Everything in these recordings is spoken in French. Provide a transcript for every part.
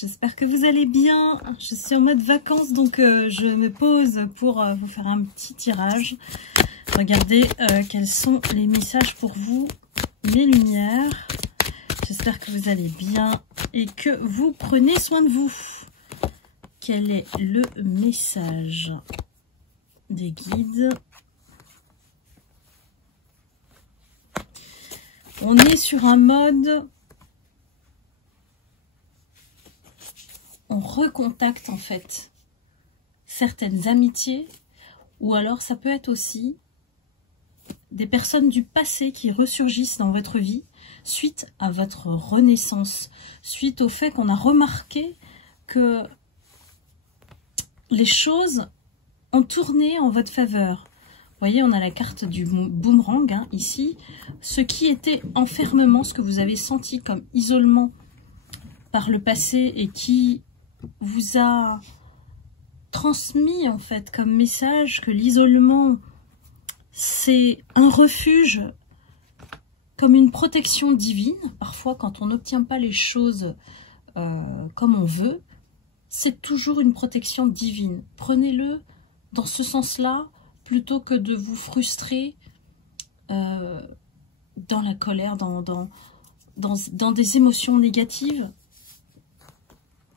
j'espère que vous allez bien. Je suis en mode vacances, donc je me pose pour vous faire un petit tirage. Regardez quels sont les messages pour vous, mes lumières. J'espère que vous allez bien et que vous prenez soin de vous. Quel est le message des guides? On est sur un mode... On recontacte en fait certaines amitiés, ou alors ça peut être aussi des personnes du passé qui ressurgissent dans votre vie suite à votre renaissance, suite au fait qu'on a remarqué que les choses ont tourné en votre faveur. Vous voyez, on a la carte du boomerang hein, ici. Ce qui était enfermement, ce que vous avez senti comme isolement par le passé et qui vous a transmis en fait comme message que l'isolement c'est un refuge comme une protection divine. Parfois quand on n'obtient pas les choses comme on veut, c'est toujours une protection divine. Prenez-le dans ce sens-là plutôt que de vous frustrer dans la colère, dans des émotions négatives.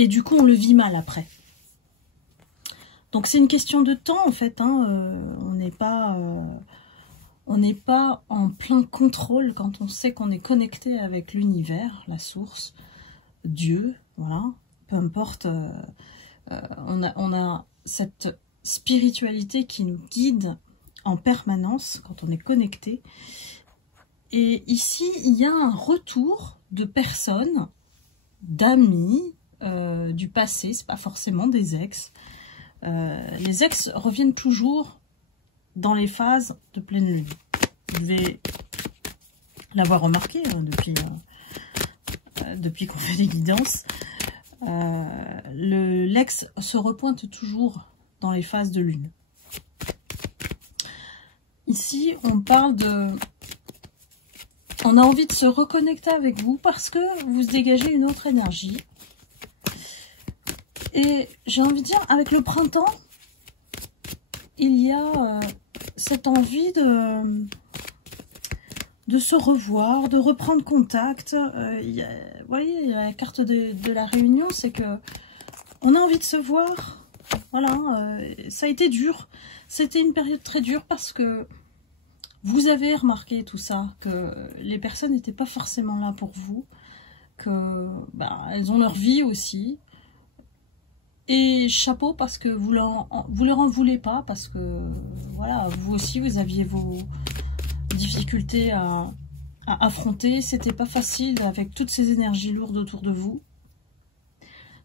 Et du coup, on le vit mal après. Donc, c'est une question de temps, en fait. Hein. On n'est pas en plein contrôle quand on sait qu'on est connecté avec l'univers, la source, Dieu, voilà. Peu importe, on a cette spiritualité qui nous guide en permanence quand on est connecté. Et ici, il y a un retour de personnes, d'amis, du passé, c'est pas forcément des ex. Les ex reviennent toujours dans les phases de pleine lune. Vous devez l'avoir remarqué hein, depuis qu'on fait des guidances. L'ex se repointe toujours dans les phases de lune. Ici, on parle de... On a envie de se reconnecter avec vous parce que vous dégagez une autre énergie. Et j'ai envie de dire, avec le printemps, il y a cette envie de se revoir, de reprendre contact. Vous voyez, la carte de la réunion, c'est que on a envie de se voir. Voilà, ça a été dur. C'était une période très dure parce que vous avez remarqué tout ça, que les personnes n'étaient pas forcément là pour vous, que elles ont leur vie aussi. Et chapeau parce que vous leur en voulez pas, parce que voilà, vous aussi vous aviez vos difficultés à affronter, c'était pas facile avec toutes ces énergies lourdes autour de vous.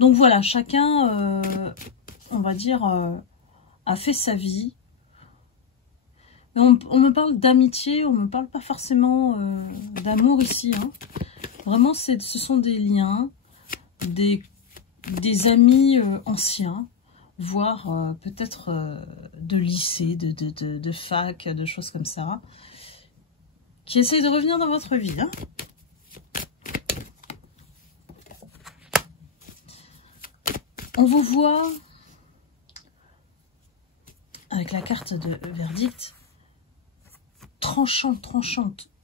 Donc voilà, chacun, on va dire, a fait sa vie. Mais on me parle d'amitié, on me parle pas forcément d'amour ici. Hein. Vraiment, ce sont des liens, des amis anciens, voire peut-être de lycée, de fac, de choses comme ça, qui essayent de revenir dans votre vie. Hein. On vous voit, avec la carte de verdict, tranchante.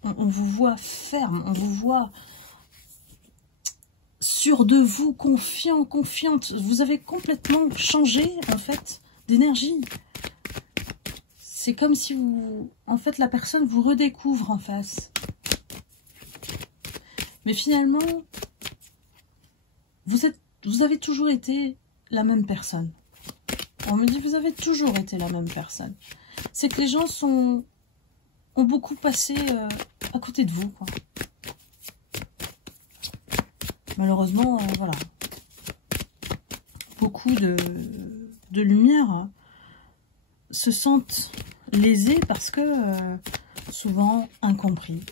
On vous voit ferme, on vous voit... sûr de vous, confiante. Vous avez complètement changé, en fait, d'énergie. C'est comme si vous... En fait, la personne vous redécouvre en face. Mais finalement, vous avez toujours été la même personne. On me dit, vous avez toujours été la même personne. C'est que les gens ont beaucoup passé à côté de vous, quoi. Malheureusement, voilà. Beaucoup de lumière se sentent lésés parce que souvent incomprise.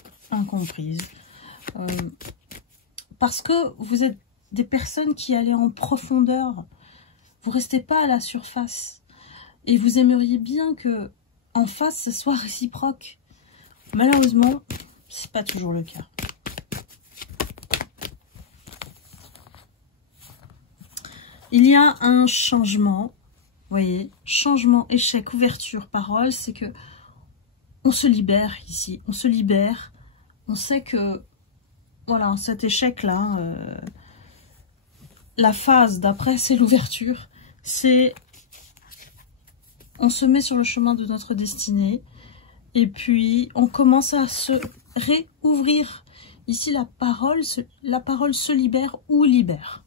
Parce que vous êtes des personnes qui allez en profondeur. Vous restez pas à la surface. Et vous aimeriez bien que en face, ce soit réciproque. Malheureusement, c'est pas toujours le cas. Il y a un changement, vous voyez, changement, échec, ouverture, parole, c'est que on se libère ici, on se libère, on sait que, voilà, cet échec-là, la phase d'après, c'est l'ouverture, c'est, on se met sur le chemin de notre destinée, et puis on commence à se réouvrir. Ici, la parole se libère ou libère.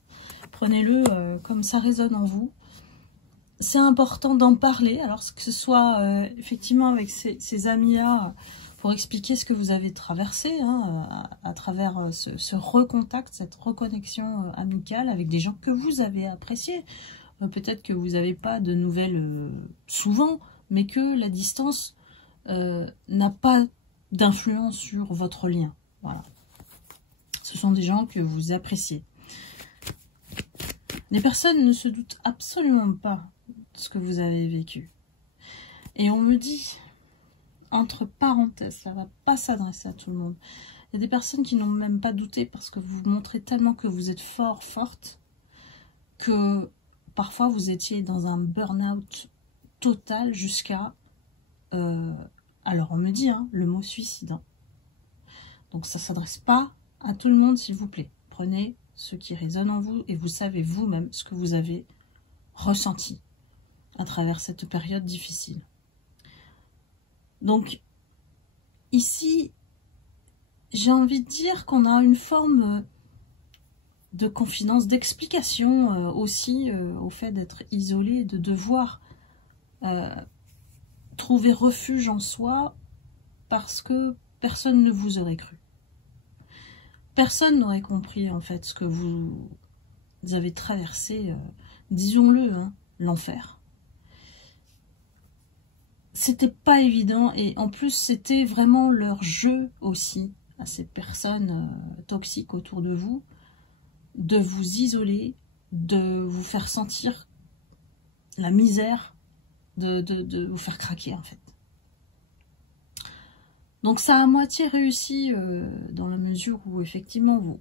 Prenez-le comme ça résonne en vous. C'est important d'en parler, alors que ce soit effectivement avec ces amis-là, pour expliquer ce que vous avez traversé, hein, à travers ce recontact, cette reconnexion amicale avec des gens que vous avez appréciés. Peut-être que vous n'avez pas de nouvelles souvent, mais que la distance n'a pas d'influence sur votre lien. Voilà. Ce sont des gens que vous appréciez. Les personnes ne se doutent absolument pas de ce que vous avez vécu. Et on me dit, entre parenthèses, ça ne va pas s'adresser à tout le monde. Il y a des personnes qui n'ont même pas douté parce que vous montrez tellement que vous êtes fort, forte, que parfois vous étiez dans un burn-out total jusqu'à... alors on me dit, hein, le mot suicide. Hein. Donc ça ne s'adresse pas à tout le monde, s'il vous plaît. Prenez ce qui résonne en vous et vous savez vous-même ce que vous avez ressenti à travers cette période difficile. Donc ici, j'ai envie de dire qu'on a une forme de confidence, d'explication aussi au fait d'être isolé, de devoir trouver refuge en soi parce que personne ne vous aurait cru. Personne n'aurait compris en fait ce que vous avez traversé, disons-le, hein, l'enfer. C'était pas évident et en plus c'était vraiment leur jeu aussi à ces personnes toxiques autour de vous, de vous isoler, de vous faire sentir la misère, de vous faire craquer en fait. Donc ça a à moitié réussi dans la mesure où effectivement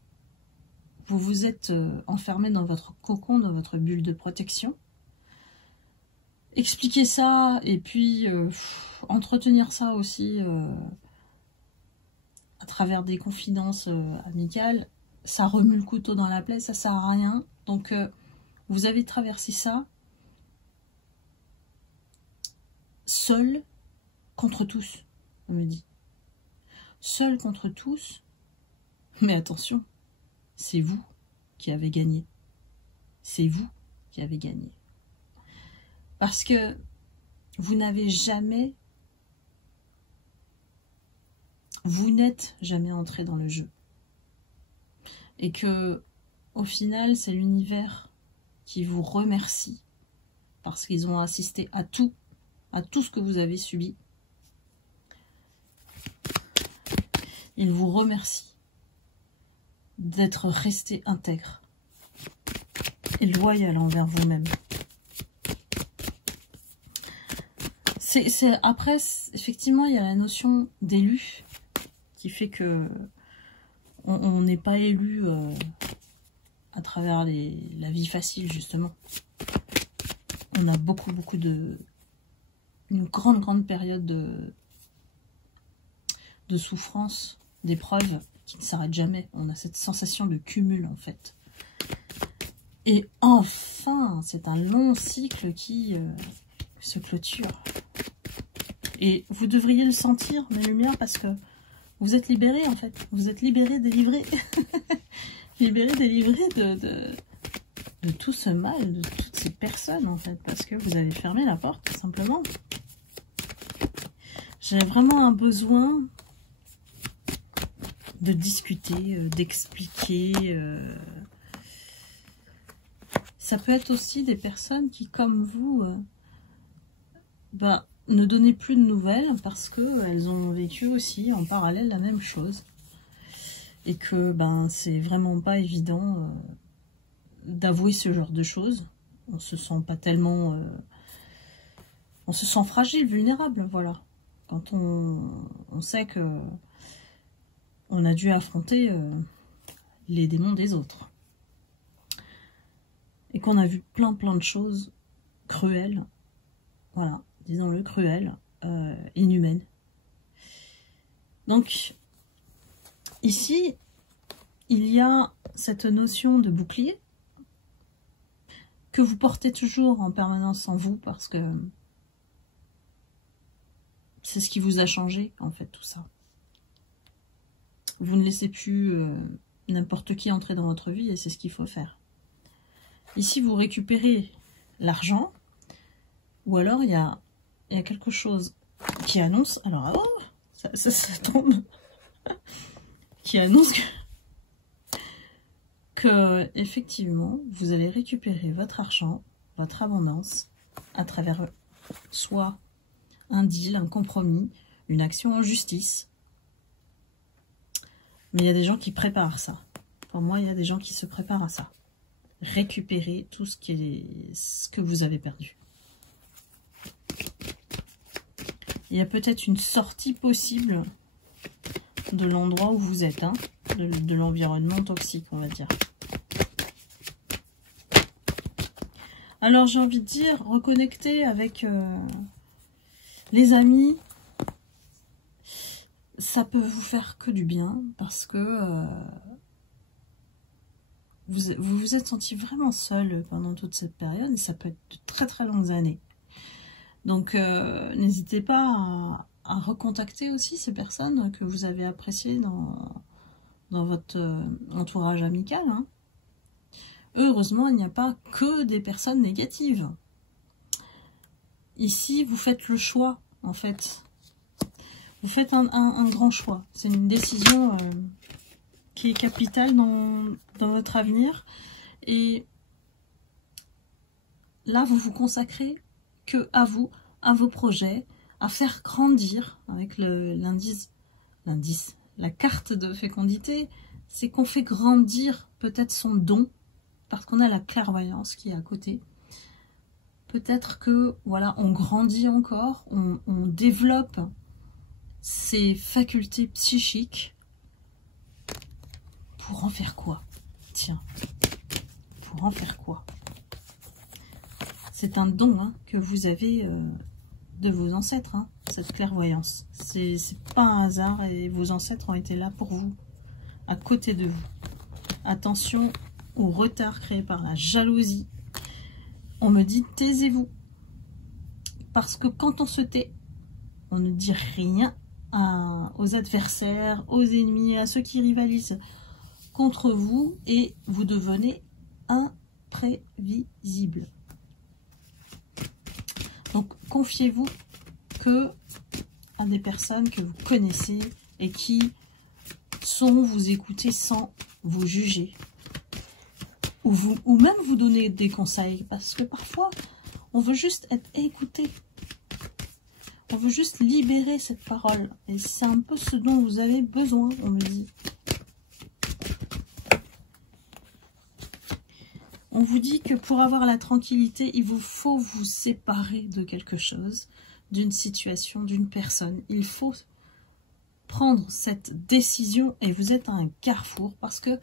vous êtes enfermé dans votre cocon, dans votre bulle de protection. Expliquer ça et puis entretenir ça aussi à travers des confidences amicales, ça remue le couteau dans la plaie, ça sert à rien. Donc vous avez traversé ça seul contre tous, on me dit. Seul contre tous, mais attention, c'est vous qui avez gagné. C'est vous qui avez gagné. Parce que vous n'avez jamais, vous n'êtes jamais entré dans le jeu. Et que, au final, c'est l'univers qui vous remercie parce qu'ils ont assisté à tout ce que vous avez subi. Ils vous remercient d'être resté intègre et loyal envers vous-même. Après, effectivement, il y a la notion d'élu qui fait que on n'est pas élu à travers la vie facile, justement. On a beaucoup une grande période de souffrance, d'épreuves qui ne s'arrête jamais. On a cette sensation de cumul, en fait. Et enfin, c'est un long cycle qui se clôture. Et vous devriez le sentir, mes lumières, parce que vous êtes libérés, en fait. Vous êtes libérés, délivrés. Libérés, délivrés de tout ce mal, de toutes ces personnes, en fait. Parce que vous avez fermé la porte, tout simplement. J'ai vraiment un besoin de discuter, d'expliquer. Ça peut être aussi des personnes qui, comme vous, ne donnaient plus de nouvelles parce qu'elles ont vécu aussi en parallèle la même chose. Et que c'est vraiment pas évident d'avouer ce genre de choses. On se sent pas tellement... on se sent fragile, vulnérable, voilà. Quand on sait que on a dû affronter les démons des autres. et qu'on a vu plein de choses cruelles, voilà, disons-le, cruelles, inhumaines. Donc, ici, il y a cette notion de bouclier que vous portez toujours en permanence en vous parce que c'est ce qui vous a changé, en fait, tout ça. Vous ne laissez plus n'importe qui entrer dans votre vie et c'est ce qu'il faut faire. Ici, vous récupérez l'argent ou alors il y a quelque chose qui annonce, alors oh, ça tombe, qui annonce que effectivement, vous allez récupérer votre argent, votre abondance, à travers soit un deal, un compromis, une action en justice. Mais il y a des gens qui préparent ça. Pour moi, il y a des gens qui se préparent à ça. Récupérer tout ce que vous avez perdu. Il y a peut-être une sortie possible de l'endroit où vous êtes, hein, de l'environnement toxique, on va dire. Alors, j'ai envie de dire, reconnecter avec les amis, ça peut vous faire que du bien, parce que vous vous êtes senti vraiment seul pendant toute cette période, et ça peut être de très longues années. Donc, n'hésitez pas à recontacter aussi ces personnes que vous avez appréciées dans votre entourage amical. Hein. Heureusement, il n'y a pas que des personnes négatives. Ici, vous faites le choix, en fait. Vous faites un grand choix. C'est une décision qui est capitale dans votre avenir. Et là, vous vous consacrez que à vous, à vos projets, à faire grandir avec l'indice, la carte de fécondité, c'est qu'on fait grandir peut-être son don, parce qu'on a la clairvoyance qui est à côté. Peut-être que, voilà, on grandit encore, on développe ses facultés psychiques. Pour en faire quoi? Tiens, pour en faire quoi? C'est un don hein, que vous avez de vos ancêtres, hein, cette clairvoyance. C'est pas un hasard et vos ancêtres ont été là pour vous, à côté de vous. Attention au retard créé par la jalousie. On me dit taisez-vous. Parce que quand on se tait, on ne dit rien aux adversaires, aux ennemis, à ceux qui rivalisent contre vous et vous devenez imprévisible. Donc, confiez-vous que à des personnes que vous connaissez et qui sauront vous écouter sans vous juger. Ou même vous donner des conseils. Parce que parfois, on veut juste être écouté. On veut juste libérer cette parole. Et c'est un peu ce dont vous avez besoin, on me dit. On vous dit que pour avoir la tranquillité, il vous faut vous séparer de quelque chose, d'une situation, d'une personne. Il faut prendre cette décision et vous êtes à un carrefour parce que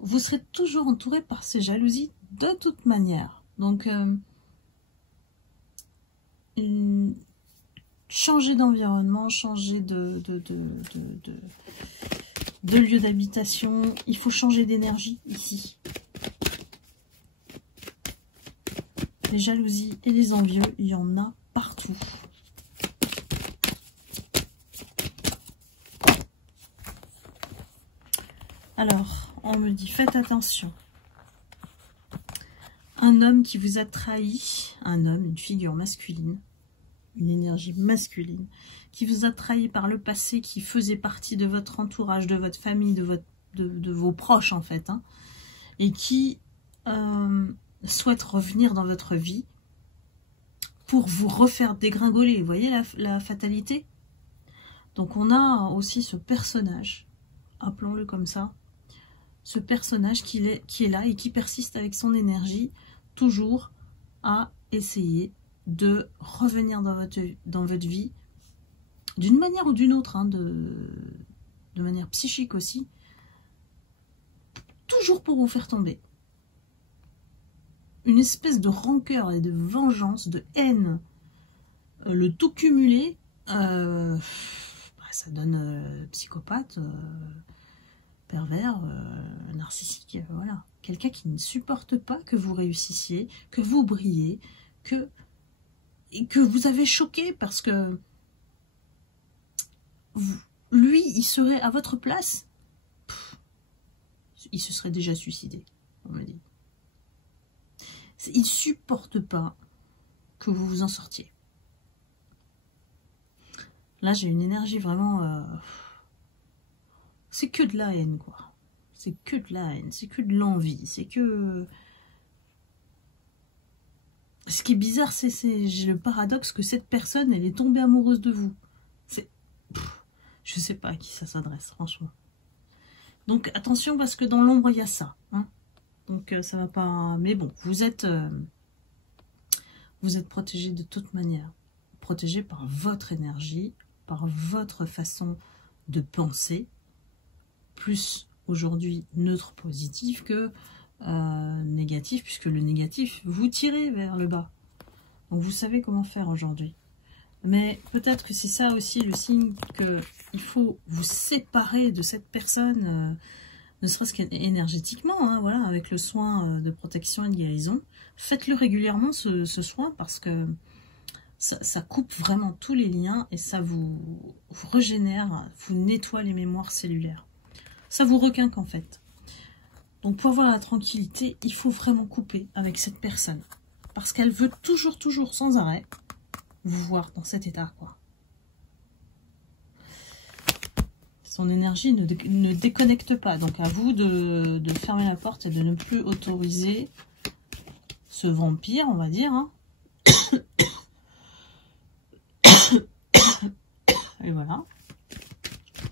vous serez toujours entouré par ces jalousies de toute manière. Donc, changer d'environnement, changer de lieu d'habitation. Il faut changer d'énergie ici. Les jalousies et les envieux, il y en a partout. Alors, on me dit, faites attention. Un homme qui vous a trahi, un homme, une figure masculine, une énergie masculine, qui vous a trahi par le passé, qui faisait partie de votre entourage, de votre famille, de vos proches en fait, hein, et qui souhaite revenir dans votre vie pour vous refaire dégringoler. Vous voyez la fatalité? Donc on a aussi ce personnage, appelons-le comme ça, ce personnage qui est là et qui persiste avec son énergie toujours à essayer de revenir dans votre vie d'une manière ou d'une autre, hein, de manière psychique aussi, toujours pour vous faire tomber. une espèce de rancœur et de vengeance, de haine, le tout cumulé, bah, ça donne psychopathe, pervers, narcissique, voilà. Quelqu'un qui ne supporte pas que vous réussissiez, que vous brillez, et que vous avez choqué parce que lui, il serait à votre place, il se serait déjà suicidé, on me dit. Il ne supporte pas que vous vous en sortiez. Là, j'ai une énergie vraiment... c'est que de la haine, quoi. C'est que de la haine, c'est que de l'envie, c'est que... Ce qui est bizarre, j'ai le paradoxe que cette personne, elle est tombée amoureuse de vous. Je sais pas à qui ça s'adresse, franchement. Donc, attention, parce que dans l'ombre, il y a ça. Hein. Donc, ça va pas... Mais bon, vous êtes protégé de toute manière. Protégé par votre énergie, par votre façon de penser, plus aujourd'hui neutre positif que négatif, puisque le négatif, vous tirez vers le bas. Donc vous savez comment faire aujourd'hui. Mais peut-être que c'est ça aussi le signe qu'il faut vous séparer de cette personne, ne serait-ce qu'énergétiquement, hein, voilà, avec le soin de protection et de guérison. Faites-le régulièrement ce soin parce que ça coupe vraiment tous les liens et ça vous régénère, vous nettoie les mémoires cellulaires. Ça vous requinque en fait. Donc pour avoir la tranquillité, il faut vraiment couper avec cette personne. Parce qu'elle veut toujours, sans arrêt, vous voir dans cet état, quoi. Son énergie ne déconnecte pas. Donc à vous de fermer la porte et de ne plus autoriser ce vampire, on va dire. Hein. Et voilà.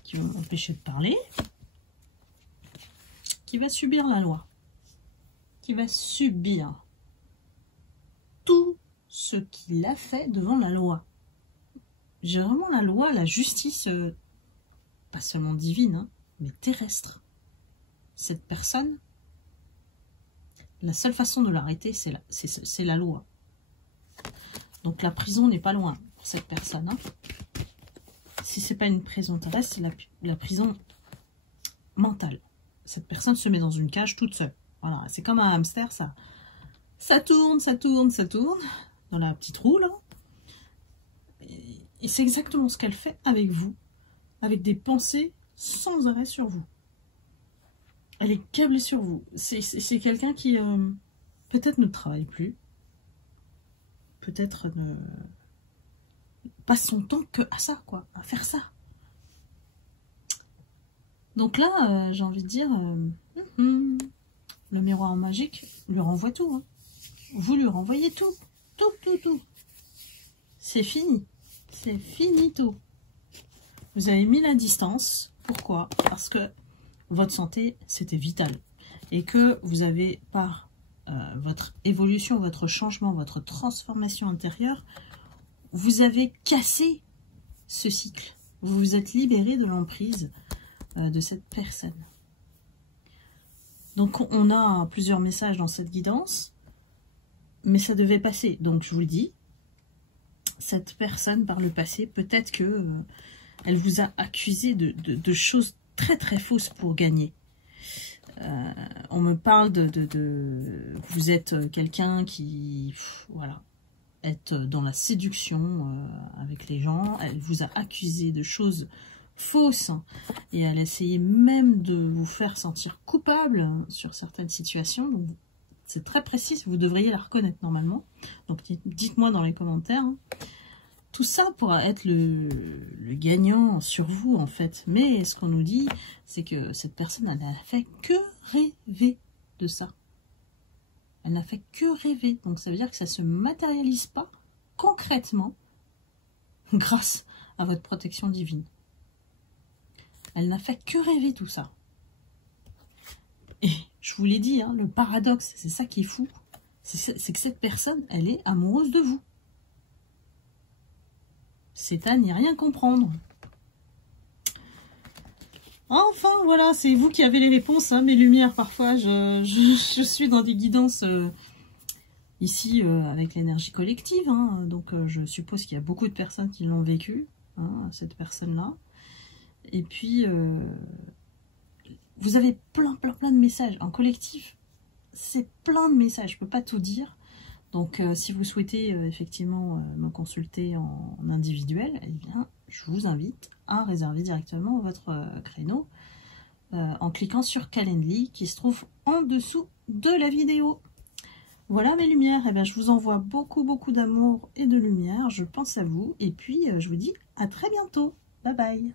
Qui va m'empêcher de parler. Qui va subir la loi. Qui va subir tout ce qu'il a fait devant la loi. J'ai vraiment la loi, la justice, pas seulement divine, hein, mais terrestre. Cette personne, la seule façon de l'arrêter, c'est la loi. Donc la prison n'est pas loin pour cette personne. Hein. Si c'est pas une prison terrestre, c'est la prison mentale. Cette personne se met dans une cage toute seule. Voilà, c'est comme un hamster, ça tourne, dans la petite roue, là. Et c'est exactement ce qu'elle fait avec vous, avec des pensées sans arrêt sur vous. Elle est câblée sur vous. C'est quelqu'un qui peut-être ne travaille plus, peut-être ne passe son temps que à ça, quoi, à faire ça. Donc là, j'ai envie de dire, le miroir magique lui renvoie tout. Hein. Vous lui renvoyez tout. Tout. C'est fini. C'est finito. Vous avez mis la distance. Pourquoi? Parce que votre santé, c'était vital. Et que vous avez, par votre évolution, votre changement, votre transformation intérieure, vous avez cassé ce cycle. Vous vous êtes libéré de l'emprise de cette personne. Donc on a plusieurs messages dans cette guidance, mais ça devait passer. Donc je vous le dis, cette personne par le passé, peut-être que elle vous a accusé de choses très fausses pour gagner. On me parle vous êtes quelqu'un qui, voilà, est dans la séduction avec les gens. Elle vous a accusé de choses fausses et elle essayait même de vous faire sentir coupable sur certaines situations. Donc c'est très précis, vous devriez la reconnaître normalement. Donc dites-moi dans les commentaires. Tout ça pourra être le gagnant sur vous en fait. Mais ce qu'on nous dit, c'est que cette personne, elle n'a fait que rêver de ça. Elle n'a fait que rêver. Donc ça veut dire que ça ne se matérialise pas concrètement grâce à votre protection divine. Elle n'a fait que rêver tout ça. Et je vous l'ai dit, hein, le paradoxe, c'est ça qui est fou, c'est que cette personne, elle est amoureuse de vous. C'est à n'y rien comprendre. Enfin, voilà, c'est vous qui avez les réponses, hein, mes lumières, parfois, je suis dans des guidances ici avec l'énergie collective, hein, donc je suppose qu'il y a beaucoup de personnes qui l'ont vécu, hein, cette personne-là. Et puis, vous avez plein de messages en collectif. C'est plein de messages, je ne peux pas tout dire. Donc, si vous souhaitez effectivement me consulter en individuel, eh bien, je vous invite à réserver directement votre créneau en cliquant sur Calendly qui se trouve en dessous de la vidéo. Voilà mes lumières, eh bien, je vous envoie beaucoup d'amour et de lumière, je pense à vous, et puis je vous dis à très bientôt. Bye bye.